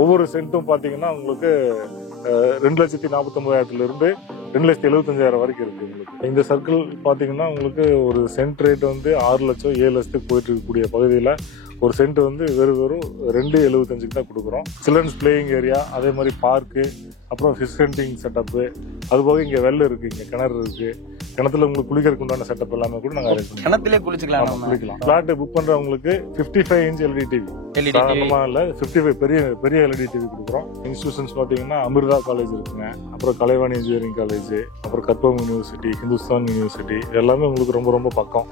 ஒவ்வொரு சென்ட்டும் பாத்தீங்கன்னா உங்களுக்கு 2,49,000 இருந்து 2,75,000 வரைக்கும் இருக்கு உங்களுக்கு. இந்த சர்க்கிள் பாத்தீங்கன்னா உங்களுக்கு ஒரு சென்ட் ரேட் வந்து 6 லட்சம் 7 லட்சத்துக்கு போயிட்டு இருக்கக்கூடிய பகுதியில ஒரு சென்ட் வந்து வெறும் 2,75 தான் கொடுக்குறோம். சில்ட்ரன்ஸ் பிளேயிங் ஏரியா, அதே மாதிரி பார்க்கு, அப்புறம் ஃபிஷ் ஹண்டிங் செட்டப்பு, அது போக இங்க வெள்ளம் இருக்கு, இங்க கிணறு இருக்கு. கிணத்துல உங்களுக்கு குளிக்கிறதுக்கு உண்டான செட்டப் எல்லாமே கூட நாங்க அரேஞ்ச் பண்ணுவோம். கிணத்துலயே குளிச்சுக்கலாம். பிளாட் புக் பண்றவங்களுக்கு 55 இன்ச் எல்இடி டிவி, சாதாரணமா இல்ல 55 பெரிய எல்இடி டிவி கொடுக்குறோம். இன்ஸ்டிடியூஷன்ஸ் பாத்தீங்கன்னா அமிர்தா காலேஜ் இருக்குங்க, அப்புறம் கலைவாணி இன்ஜினியரிங் காலேஜ், அப்புறம் கற்பகம் யூனிவர்சிட்டி, ஹிந்துஸ்தான் யூனிவர்சிட்டி, எல்லாமே உங்களுக்கு ரொம்ப ரொம்ப பக்கம்.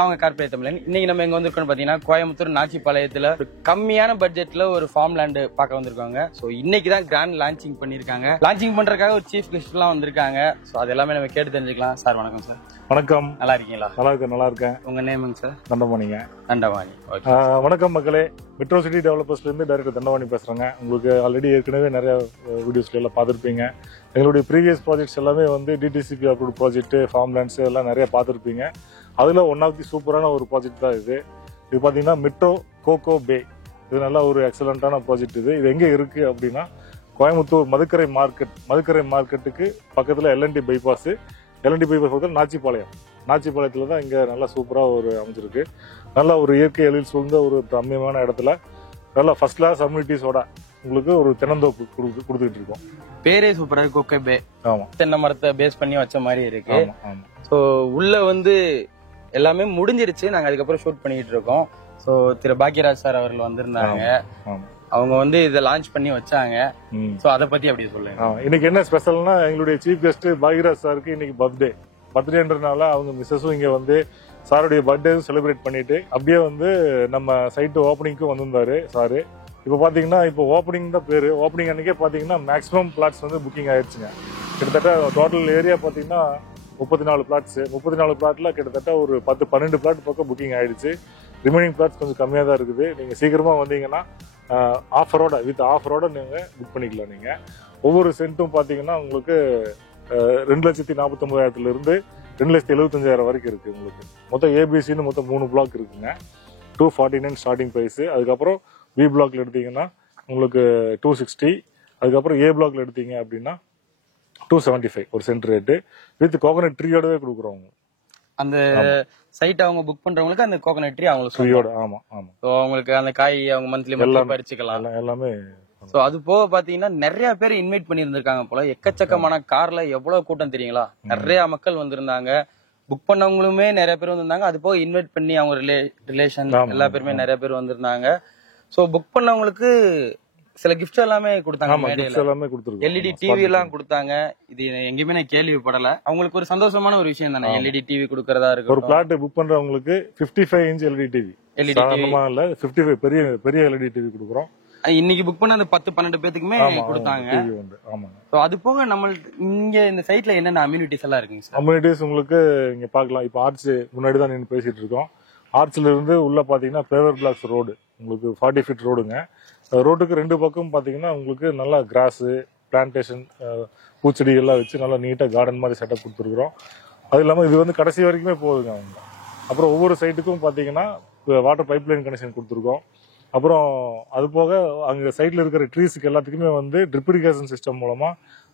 நாங்க கார்பரேட் தமிழன். இன்னைக்கு நம்ம எங்க வந்திருக்கோம் பாத்தீங்கன்னா கோயம்புத்தூர் நாச்சிபாளையத்துல ஒரு கம்மியான பட்ஜெட்ல ஒரு ஃபார்ம் லேண்ட் பார்க்க வந்திருக்காங்க. சோ இன்னைக்கு தான் கிராண்ட் லான்ச்சிங் பண்ணிருக்காங்க. லான்ச்சிங் பண்றதுக்காக ஒரு சீஃப் கெஸ்ட் எல்லாம் வந்திருக்காங்க. சோ அது எல்லாமே நம்ம கேட்டு தெரிஞ்சுக்கலாம். சார் வணக்கம் சார். வணக்கம். நல்லா இருக்கீங்களா? நல்லா இருக்கேன். உங்க நேமுங்க சார்? தண்டவாணிங்க. தண்டவாணி. வணக்கம் மக்களே, மெட்ரோ சிட்டி டெவலப்பர்ஸ்ல இருந்து டைரக்டர் தண்டவாணி பேசுறேங்க. உங்களுக்கு ஆல்ரெடி ஏற்கனவே நிறைய வீடியோஸ்ல எல்லாம் பார்த்திருப்பீங்க. எங்களுடைய ப்ரீவியஸ் ப்ராஜெக்ட்ஸ் எல்லாமே வந்து DTCP approved project, form lands எல்லாம் நிறைய பார்த்திருப்பீங்க. அதுல ஒன் ஆஃப் தி சூப்பரான ஒரு ப்ராஜெக்ட் தான் இது. இது பாத்தீங்கன்னா மெட்ரோ கோகோ பே. இது நல்ல ஒரு எக்ஸலண்டான ப்ராஜெக்ட். இது எங்க இருக்கு அப்படின்னா கோயம்புத்தூர் மதுக்கரை மார்க்கெட்டுக்கு பக்கத்துல எல்என்டி பைபாஸ் பக்கத்துல நாச்சிபாளையத்துல தான் இங்க நல்லா சூப்பரா ஒரு அமைஞ்சிருக்கு. நல்ல ஒரு இயற்கை எழில் சூழ்ந்த ஒரு ரம்மியமான இடத்துல நல்லா ஃபர்ஸ்ட் கிளாஸ் அம்யூனிட்டிஸோட உங்களுக்கு ஒரு தென்னந்தோப்பு கொடுத்துட்டு இருக்கோம். பேரே சூப்பரா கோகோ பே. ஆமா, தென்னை மரத்தை பேஸ் பண்ணி வச்ச மாதிரி இருக்கு. ஆமா. சோ உள்ள வந்து எல்லாமே முடிஞ்சிருச்சு. நாங்க அதுக்கப்புறம் ஷூட் பண்ணிட்டு இருக்கோம். சோ திரு பாக்யராஜ் சார் அவர்கள் வந்திருந்தாங்க. அவங்க வந்து இதை லான்ச் பண்ணி வச்சாங்க. சோ அத பத்தி அப்படியே சொல்லுங்க. இன்னைக்கு என்ன ஸ்பெஷல்னா எங்களுடைய சீஃப் கெஸ்ட் பாக்யராஜ் சாருக்கு இன்னைக்கு பர்த்டேன்றதுனால அவங்க மிஸ்ஸஸும் இங்க வந்து சாருடைய பர்த்டே செலிப்ரேட் பண்ணிட்டு அப்படியே வந்து நம்ம சைட் ஓப்பனிங்க்கும் வந்திருந்தாரு சாரு. இப்ப பாத்தீங்கன்னா இப்போ ஓப்பனிங் தான் பேரு. ஓப்பனிங் அன்னைக்கே பாத்தீங்கன்னா மேக்ஸிமம் பிளாட்ஸ் வந்து புக்கிங் ஆயிடுச்சுங்க. கிட்டத்தட்ட டோட்டல் ஏரியா பாத்தீங்கன்னா 34 பிளாட்ஸ். 34 பிளாட்ல கிட்டத்தட்ட ஒரு 10-12 பிளாட் பக்கம் புக்கிங் ஆயிடுச்சு. ரிமைனிங் பிளாட்ஸ் கொஞ்சம் கம்மியா தான் இருக்குது. நீங்க சீக்கிரமா வந்தீங்கன்னா வித் ஆஃபரோட நீங்க புக் பண்ணிக்கலாம். நீங்க ஒவ்வொரு சென்ட்டும் பாத்தீங்கன்னா உங்களுக்கு 2,49,000 இருந்து 2,75,000 வரைக்கும் இருக்கு. உங்களுக்கு மொத்தம் ஏபிசின்னு மொத்தம் 3 பிளாக் இருக்குங்க. 249 ஸ்டார்டிங் பிரைஸ். அதுக்கப்புறம் பி பிளாக்ல எடுத்தீங்கன்னா உங்களுக்கு 260. அதுக்கப்புறம் ஏ பிளாக்ல எடுத்தீங்க அப்படின்னா 275 ஒரு சென்ட் ரேட்டு வித் கோகனட் ட்ரீயோடவே கொடுக்குறோம். அந்த சைட் அவங்க புக் பண்றவங்களுக்கு அந்த கோகனட் ட்ரீ அவங்களுக்கு ட்ரீயோட. ஆமா. சோ அவங்களுக்கு அந்த காய் அவங்க மந்த்லி பறிச்சுக்கலாம் எல்லாமே. சோ அது போக பாத்தீங்கன்னா நிறைய பேர் இன்வைட் பண்ணி இருந்திருக்காங்க போல. எக்கச்சக்கமான கார்ல எவ்வளவு கூட்டம் தெரியுங்களா? நிறைய மக்கள் வந்திருந்தாங்க. புக் பண்ணவங்களுமே நிறைய பேர் வந்திருந்தாங்க. அது போக இன்வைட் பண்ணி அவங்க ரிலேஷன் எல்லா பேருமே நிறைய பேர் வந்திருந்தாங்க. சோ புக் பண்ணவங்களுக்கு சில கிஃப்ட்ஸ் எல்லாமே கொடுத்தாங்க. எல்இடி டிவி எல்லாம் கொடுத்தாங்க. இது எங்கேயுமே நான் கேள்விப்படல. அவங்களுக்கு ஒரு சந்தோஷமான ஒரு விஷயம் தானே எல்இடி டிவி கொடுக்கறதா இருக்கு. ஒரு பிளாட் புக் பண்றவங்களுக்கு 55 இன்ச் எல்இடி டிவி, சாதாரணமா இல்ல 55 பெரிய எல்இடி டிவி கொடுக்குறோம். இன்னைக்கு புக் பண்ண அந்த 10-12 பேத்துக்குமே கொடுத்தாங்க. அது போக நம்ம இங்க இந்த சைட்ல என்னென்ன அம்யூனிட்டிஸ் எல்லாம் இருக்குங்க சார்? அம்யூனிட்டிஸ் உங்களுக்கு இங்க பாக்கலாம். இப்ப ஆர்ச் முன்னாடி தான் நின்று பேசிட்டு இருக்கோம். ஆர்ச்ல இருந்து உள்ள பாத்தீங்கன்னா பேவர் பிளாக்ஸ் ரோடு உங்களுக்கு 40 ஃபீட் ரோடுங்க. ரோட்டுக்கு 2 பக்கம் பாத்தீங்கன்னா உங்களுக்கு நல்லா கிராஸ் பிளான்டேஷன் பூச்செடி எல்லாம் வச்சு நல்லா நீட்டா கார்டன் மாதிரி செட்டப் கொடுத்துருக்கோம். அது இல்லாம இது வந்து கடைசி வரைக்குமே போகுதுங்க அவங்க. அப்புறம் ஒவ்வொரு சைட்டுக்கும் பாத்தீங்கன்னா வாட்டர் பைப் லைன் கனெக்ஷன் கொடுத்துருக்கோம். அப்புறம் அது போக அங்க சைட்ல இருக்கிற ட்ரீஸுக்கு எல்லாத்துக்குமே வந்து ட்ரிப் இரிகேஷன் சிஸ்டம் மூலமா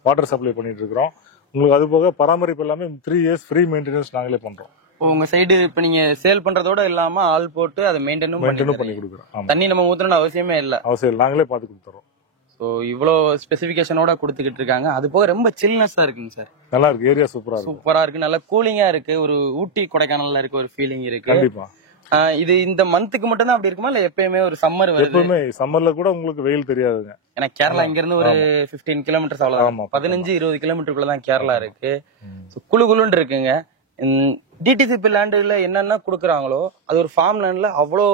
வாட்டர் சப்ளை பண்ணிட்டு இருக்கிறோம். உங்களுக்கு அது போக பராமரிப்பு எல்லாமே 3 இயர்ஸ் ஃப்ரீ மெயின்டெனன்ஸ் நாங்களே பண்றோம். உங்க சைடு இப்ப நீங்க சேல் பண்றதோட இல்லாம ஆள் போட்டு அதை மெயின்டைனும் பண்ணி கொடுக்குறோம். தண்ணி நம்ம ஊத்தணும்னு அவசியமே இல்ல. அவசியம் நாங்களே பார்த்து கொடுத்துறோம். ஸோ இவ்வளோ ஸ்பெசிஃபிகேஷனோட கொடுத்துக்கிட்டு இருக்காங்க. அது போக ரொம்ப சில்னஸா இருக்குங்க சார். நல்லா இருக்கு, ஏரியா சூப்பரா இருக்கு. சூப்பரா இருக்கு, நல்லா கூலிங்கா இருக்கு, ஒரு ஊட்டி கொடைக்கானல்ல இருக்க ஒரு ஃபீலிங் இருக்கு. கண்டிப்பா. இது இந்த மந்த்துக்கு மட்டும் தான் அப்படி இருக்குமா இல்ல எப்பயுமே ஒரு சம்மர் வருது? எப்பவுமே சம்மர்ல கூட உங்களுக்கு வெயில் தெரியாதுங்க. ஏன்னா கேரளா இங்க இருந்து ஒரு 15 கிலோமீட்டர்ஸ் அவ்வளவுதான், 15-20 கிலோமீட்டருக்குள்ள தான் கேரளா இருக்கு. குளு குளுன்னு இருக்குங்க. டிடிசிபி லேண்டுல என்னென்ன குடுக்குறாங்களோ அது ஒரு ஃபார்ம் லேண்ட்ல அவ்வளோ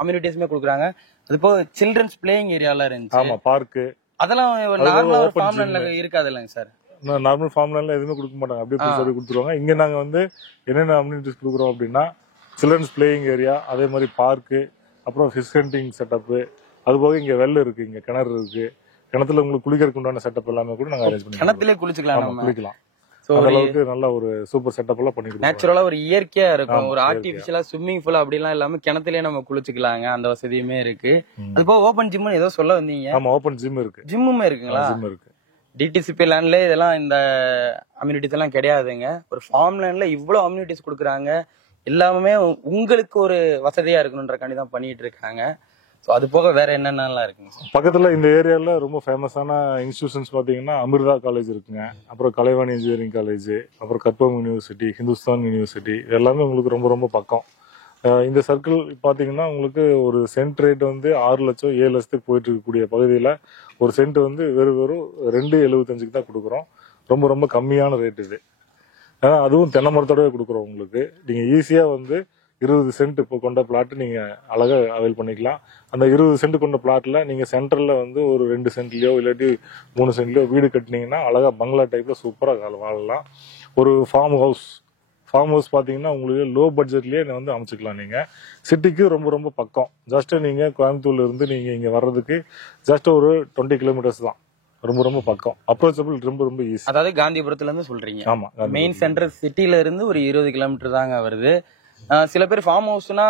அம்யூனிட்டிஸ்மே குடுக்குறாங்க. அது போக சில்ட்ரன்ஸ் பிளேயிங் ஏரியாலாம் இருந்துச்சு. ஆமா, பார்க்கு அதெல்லாம் நார்மலா ஒரு ஃபார்ம் லேண்ட்ல இருக்காது இல்லைங்க சார்? நார்மல் ஃபார்ம் லேண்ட்ல எதுவுமே கொடுக்க மாட்டாங்க, அப்படியே புதுசாக கொடுத்துருவாங்க. இங்க நாங்க வந்து என்னென்ன அம்யூனிட்டிஸ் கொடுக்குறோம் அப்படின்னா சில்ட்ரன்ஸ் பிளேயிங் ஏரியா, அதே மாதிரி பார்க்கு, அப்புறம் ஃபிஷ் ஹண்டிங் செட்டப்பு, அது போக இங்க வெள்ள இருக்கு, இங்க கிணறு இருக்கு. கிணத்துல உங்களுக்கு குளிக்கிறதுக்கு உண்டான செட்டப் எல்லாமே கூட நாங்க அரேஞ்ச் பண்ணி கிணத்துலயே குளிச்சுக்கலாம், குளிக்கலாம். அந்த அளவுக்கு நல்ல ஒரு சூப்பர் செட்டப் எல்லாம் பண்ணிருக்கோம். நேச்சுரலா ஒரு இயற்கையா இருக்கும், ஒரு ஆர்டிபிஷியலா ஸ்விம்மிங் பூல் அப்படிலாம் இல்லாம கிணத்துலயே நம்ம குளிச்சுக்கலாங்க, அந்த வசதியுமே இருக்கு. அது போக ஓபன் ஜிம் ஏதோ சொல்ல வந்தீங்க? ஆமா, ஓபன் ஜிம் இருக்கு. ஜிம்முமே இருக்குங்களா? ஜிம் இருக்கு. டிடிசிபி லேண்ட்ல இதெல்லாம் இந்த அம்யூனிட்டிஸ் எல்லாம் கிடையாதுங்க. ஒரு ஃபார்ம் லேண்ட்ல இவ்வளவு அம்யூனிட்டிஸ் கொடுக்குறாங்க. எல்லாமே உங்களுக்கு ஒரு வசதியா இருக்கணும்ன்றக்காண்டி தான் பண்ணிட்டு இருக்காங்க. சோ அது போக வேற என்னென்னலாம் இருக்குங்க? பக்கத்துல இந்த ஏரியால ரொம்ப ஃபேமஸான இன்ஸ்டிடியூஷன்ஸ் பாத்தீங்கன்னா அமிர்தா காலேஜ் இருக்குங்க, அப்புறம் கலைவாணி இன்ஜினியரிங் காலேஜ், அப்புறம் கற்பகம் யூனிவர்சிட்டி, ஹிந்துஸ்தான் யூனிவர்சிட்டி, எல்லாமே உங்களுக்கு ரொம்ப ரொம்ப பக்கம். இந்த சர்க்கிள் பாத்தீங்கன்னா உங்களுக்கு ஒரு சென்ட் ரேட் வந்து 6 லட்சம் 7 லட்சத்துக்கு போயிட்டு இருக்கக்கூடிய பகுதியில ஒரு சென்ட் வந்து வெறும் 2.75 தான் கொடுக்குறோம். ரொம்ப ரொம்ப கம்மியான ரேட் இது. அதுவும் தென்னை மரத்தோடவே கொடுக்குறோம் உங்களுக்கு. நீங்க ஈஸியா வந்து 20 சென்ட் இப்போ கொண்ட பிளாட் நீங்க அழகா அவைல் பண்ணிக்கலாம். அந்த 20 சென்ட் கொண்ட பிளாட்ல நீங்க சென்டர்ல வந்து ஒரு 2 சென்ட்லயோ இல்லாட்டி 3 சென்ட்லயோ வீடு கட்டினீங்கன்னா அழகா பங்களா டைப்ல சூப்பரா வாழலாம். ஒரு ஃபார்ம் ஹவுஸ் பாத்தீங்கன்னா உங்களுக்கு லோ பட்ஜெட்லயே வந்து அமைச்சுக்கலாம். நீங்க சிட்டிக்கு ரொம்ப ரொம்ப பக்கம். ஜஸ்ட் நீங்க கோயம்புத்தூர்ல இருந்து நீங்க இங்க வர்றதுக்கு ஜஸ்ட் ஒரு 20 கிலோமீட்டர்ஸ் தான். ரொம்ப ரொம்ப பக்கம், அப்ரோச்சபிள், ரொம்ப ரொம்ப ஈஸி. அதாவது காந்திபுரத்துல இருந்து சொல்றீங்க? ஆமா, மெயின் சென்டர் சிட்டில இருந்து ஒரு 20 கிலோமீட்டர் தாங்க வருது. சில பேர் ஃபார்ம் ஹவுஸ்னா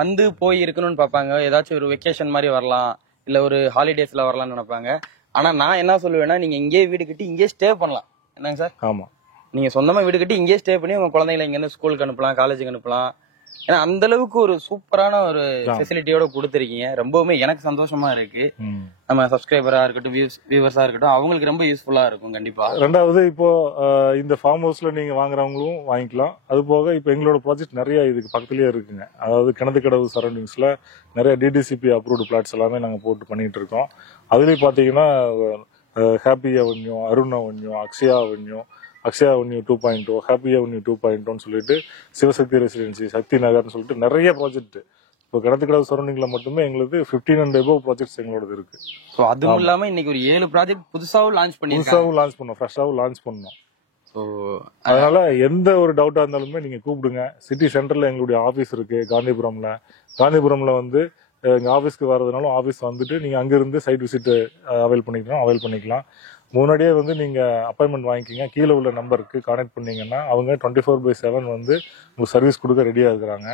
வந்து போய் இருக்கணும்னு பாப்பாங்க, ஏதாச்சும் ஒரு வெக்கேஷன் மாதிரி வரலாம், இல்ல ஒரு ஹாலிடேஸ்ல வரலாம்னு நினைப்பாங்க. ஆனா நான் என்ன சொல்லுவேன்னா, நீங்க இங்கே வீடு கட்டி இங்கே ஸ்டே பண்ணலாம். என்னங்க சார்? ஆமா, நீங்க சொந்தமா வீடு கட்டி இங்கே ஸ்டே பண்ணி உங்க குழந்தைகளை இங்க இருந்து ஸ்கூலுக்கு அனுப்பலாம், காலேஜுக்கு அனுப்பலாம். ஏன்னா அந்த அளவுக்கு ஒரு சூப்பரான ஒரு ஃபெசிலிட்டியோட கொடுத்துருக்கீங்க. ரொம்பவுமே எனக்கு சந்தோஷமா இருக்கு. நம்ம சப்ஸ்கிரைபரா இருக்கட்டும், வியூவர்ஸா இருக்கட்டும், அவங்களுக்கு ரொம்ப யூஸ்ஃபுல்லா இருக்கும் கண்டிப்பா. ரெண்டாவது இப்போ இந்த ஃபார்ம் ஹவுஸ்ல நீங்க வாங்குறவங்களும் வாங்கிக்கலாம். அது போக இப்போ எங்களோட ப்ராஜெக்ட் நிறைய இதுக்கு பக்கத்துலயே இருக்குங்க. அதாவது கிணத்துக்கடவு சரௌண்டிங்ஸ்ல நிறைய டிடிசிபி அப்ரூவ்டு பிளாட்ஸ் எல்லாமே நாங்க போட்டு பண்ணிட்டு இருக்கோம். அதுலயும் பாத்தீங்கன்னா happy avenue, Arun avenue, Akshaya avenue 2.0, happy avenue 2.0 சொல்லிட்டு சிவசக்தி ரெசிடென்சி, சக்தி நகர்னு சொல்லிட்டு நிறைய ப்ராஜெக்ட் இப்போ கிணத்துக்கடவு சரௌண்டிங்ல மட்டுமே எங்களுக்கு 15 and above ப்ராஜெக்ட்ஸ் எங்களோட இருக்கு. சோ அதுவும் இல்லாம இன்னைக்கு ஒரு 7 ப்ராஜெக்ட் புதுசாவும் லான்ச் பண்ணோம், ஃப்ரெஷ்ஷாவும் லான்ச் பண்ணோம். சோ அதனால எந்த ஒரு டவுட்டா இருந்தாலுமே நீங்க கூப்பிடுங்க. சிட்டி சென்டர்ல எங்களுடைய ஆபீஸ் இருக்கு காந்திபுரம்ல வந்து எங்க ஆபீஸ்க்கு வர்றதுனாலும் ஆபீஸ் வந்துட்டு நீங்க அங்கிருந்து சைட் விசிட் அவைல் பண்ணிக்கலாம். முன்னாடியே வந்து நீங்க அப்பாயின்மெண்ட் வாங்கிக்கிங்க. கீழே உள்ள நம்பருக்கு கான்டாக்ட் பண்ணீங்கன்னா அவங்க 24/7 வந்து உங்களுக்கு சர்வீஸ் கொடுக்க ரெடியா இருக்கிறாங்க.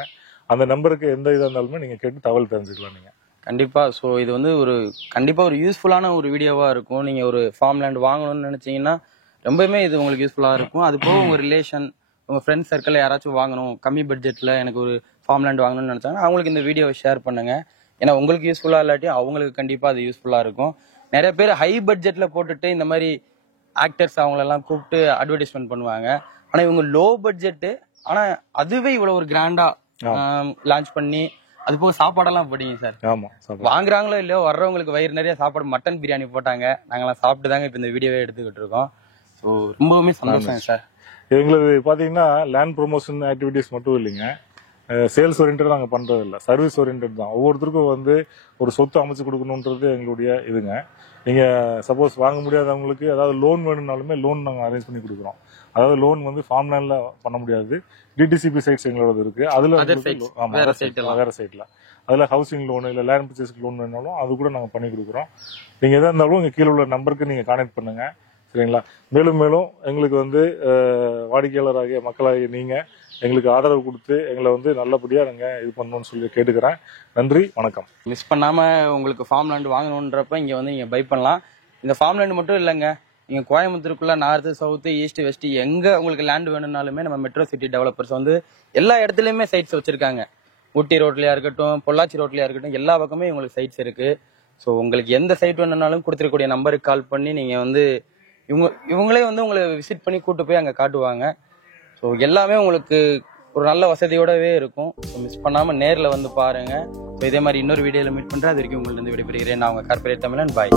அந்த நம்பருக்கு எந்த இதா இருந்தாலுமே நீங்க கேட்டு தகவல் தெரிஞ்சுக்கலாம் நீங்க. கண்டிப்பா. சோ இது வந்து கண்டிப்பா ஒரு யூஸ்ஃபுல்லான ஒரு வீடியோவா இருக்கும். நீங்க ஒரு ஃபார்ம் லேண்ட் வாங்கணும்னு நினைச்சீங்கன்னா ரொம்பவுமே இது உங்களுக்கு யூஸ்ஃபுல்லா இருக்கும். அது போக உங்க ரிலேஷன், உங்க ஃப்ரெண்ட்ஸ் சர்க்கிள் யாராச்சும் வாங்கணும், கம்மி பட்ஜெட்ல எனக்கு ஒரு ஃபார்ம் லேண்ட் வாங்கணும்னு நினைச்சாங்கன்னா அவங்களுக்கு இந்த வீடியோவை ஷேர் பண்ணுங்க. ஏன்னா உங்களுக்கு யூஸ்ஃபுல்லா இல்லாட்டி அவங்களுக்கு கண்டிப்பா அது யூஸ்ஃபுல்லா இருக்கும். நிறைய பேர் ஹை பட்ஜெட்ல போட்டுட்டு இந்த மாதிரி ஆக்டர்ஸ் அவங்களெல்லாம் கூப்பிட்டு அட்வர்டைஸ்மெண்ட் பண்ணுவாங்க. ஆனா இவங்க லோ பட்ஜெட், ஆனா அதுவே இவ்வளவு ஒரு கிராண்டா லான்ச் பண்ணி அது போக சாப்பாடெல்லாம் போட்டீங்க சார். ஆமா, வாங்குறாங்களோ இல்லையோ வர்றவங்களுக்கு வயிறு நிறைய சாப்பாடு, மட்டன் பிரியாணி போட்டாங்க. நாங்கெல்லாம் சாப்பிட்டு தாங்க இப்ப இந்த வீடியோவே எடுத்துக்கிட்டு இருக்கோம். ஸோ ரொம்பவுமே சந்தோஷம் சார். எங்களுக்கு பாத்தீங்கன்னா லேண்ட் ப்ரொமோஷன் ஆக்டிவிட்டிஸ் மட்டும் இல்லைங்க, சேல்ஸ் ஓரியன்டா நாங்க பண்றது இல்ல, சர்வீஸ் ஓரியன்ட் தான். ஒவ்வொருத்தருக்கும் வந்து ஒரு சொத்து அமைச்சு கொடுக்கணும்ன்றது எங்களுடைய இதுங்க. நீங்க சப்போஸ் வாங்க முடியாதவங்களுக்கு ஏதாவது லோன் வேணும்னாலுமே லோன் நாங்க அரேஞ்ச் பண்ணி கொடுக்குறோம். அதாவது லோன் வந்து ஃபார்ம் லேண்ட்ல பண்ண முடியாது, டிடிசிபி சைட்ஸ் எங்களோட இருக்கு. அதுல வேற சைட்ல அதுல ஹவுசிங் லோன் இல்ல லேண்ட் பர்ச்சேஸ்க்கு லோன் வேணாலும் அது கூட நாங்க பண்ணி கொடுக்குறோம். நீங்க எதா இருந்தாலும் இங்க கீழே உள்ள நம்பருக்கு நீங்க கான்டாக்ட் பண்ணுங்க, சரிங்களா? மேலும் எங்களுக்கு வந்து வாடிக்கையாளராகிய மக்களாகிய நீங்க எங்களுக்கு ஆதரவு கொடுத்து எங்களை வந்து நல்லபடியா நாங்க இது பண்ணணும்னு சொல்லி கேட்டுக்கிறேன். நன்றி, வணக்கம். மிஸ் பண்ணாம உங்களுக்கு ஃபார்ம் லேண்ட் வாங்கணுன்றப்ப இங்க வந்து நீங்க பை பண்ணலாம். இந்த ஃபார்ம் லேண்ட் மட்டும் இல்லைங்க, நீங்க கோயம்புத்தூருக்குள்ள நார்த், சவுத், ஈஸ்ட், வெஸ்ட் எங்க உங்களுக்கு லேண்ட் வேணும்னாலுமே நம்ம மெட்ரோ சிட்டி டெவலப்பர்ஸ் வந்து எல்லா இடத்துலயுமே சைட்ஸ் வச்சிருக்காங்க. ஊட்டி ரோட்லயா இருக்கட்டும், பொள்ளாச்சி ரோட்லயா இருக்கட்டும், எல்லா பக்கமே உங்களுக்கு சைட்ஸ் இருக்கு. ஸோ உங்களுக்கு எந்த சைட் வேணும்னாலும் கொடுத்துருக்கக்கூடிய நம்பருக்கு கால் பண்ணி நீங்கள் வந்து இவங்களே வந்து உங்களை விசிட் பண்ணி கூட்டு போய் அங்கே காட்டுவாங்க. ஸோ எல்லாமே உங்களுக்கு ஒரு நல்ல வசதியோடவே இருக்கும். ஸோ மிஸ் பண்ணாமல் நேரில் வந்து பாருங்கள். ஸோ இதே மாதிரி இன்னொரு வீடியோவில் மீட் பண்ணுறேன். அது வரைக்கும் உங்கள்கிட்ட விடைபெறுகிறேன். நான் உங்கள் கார்பரேட் தமிழன். பாய்.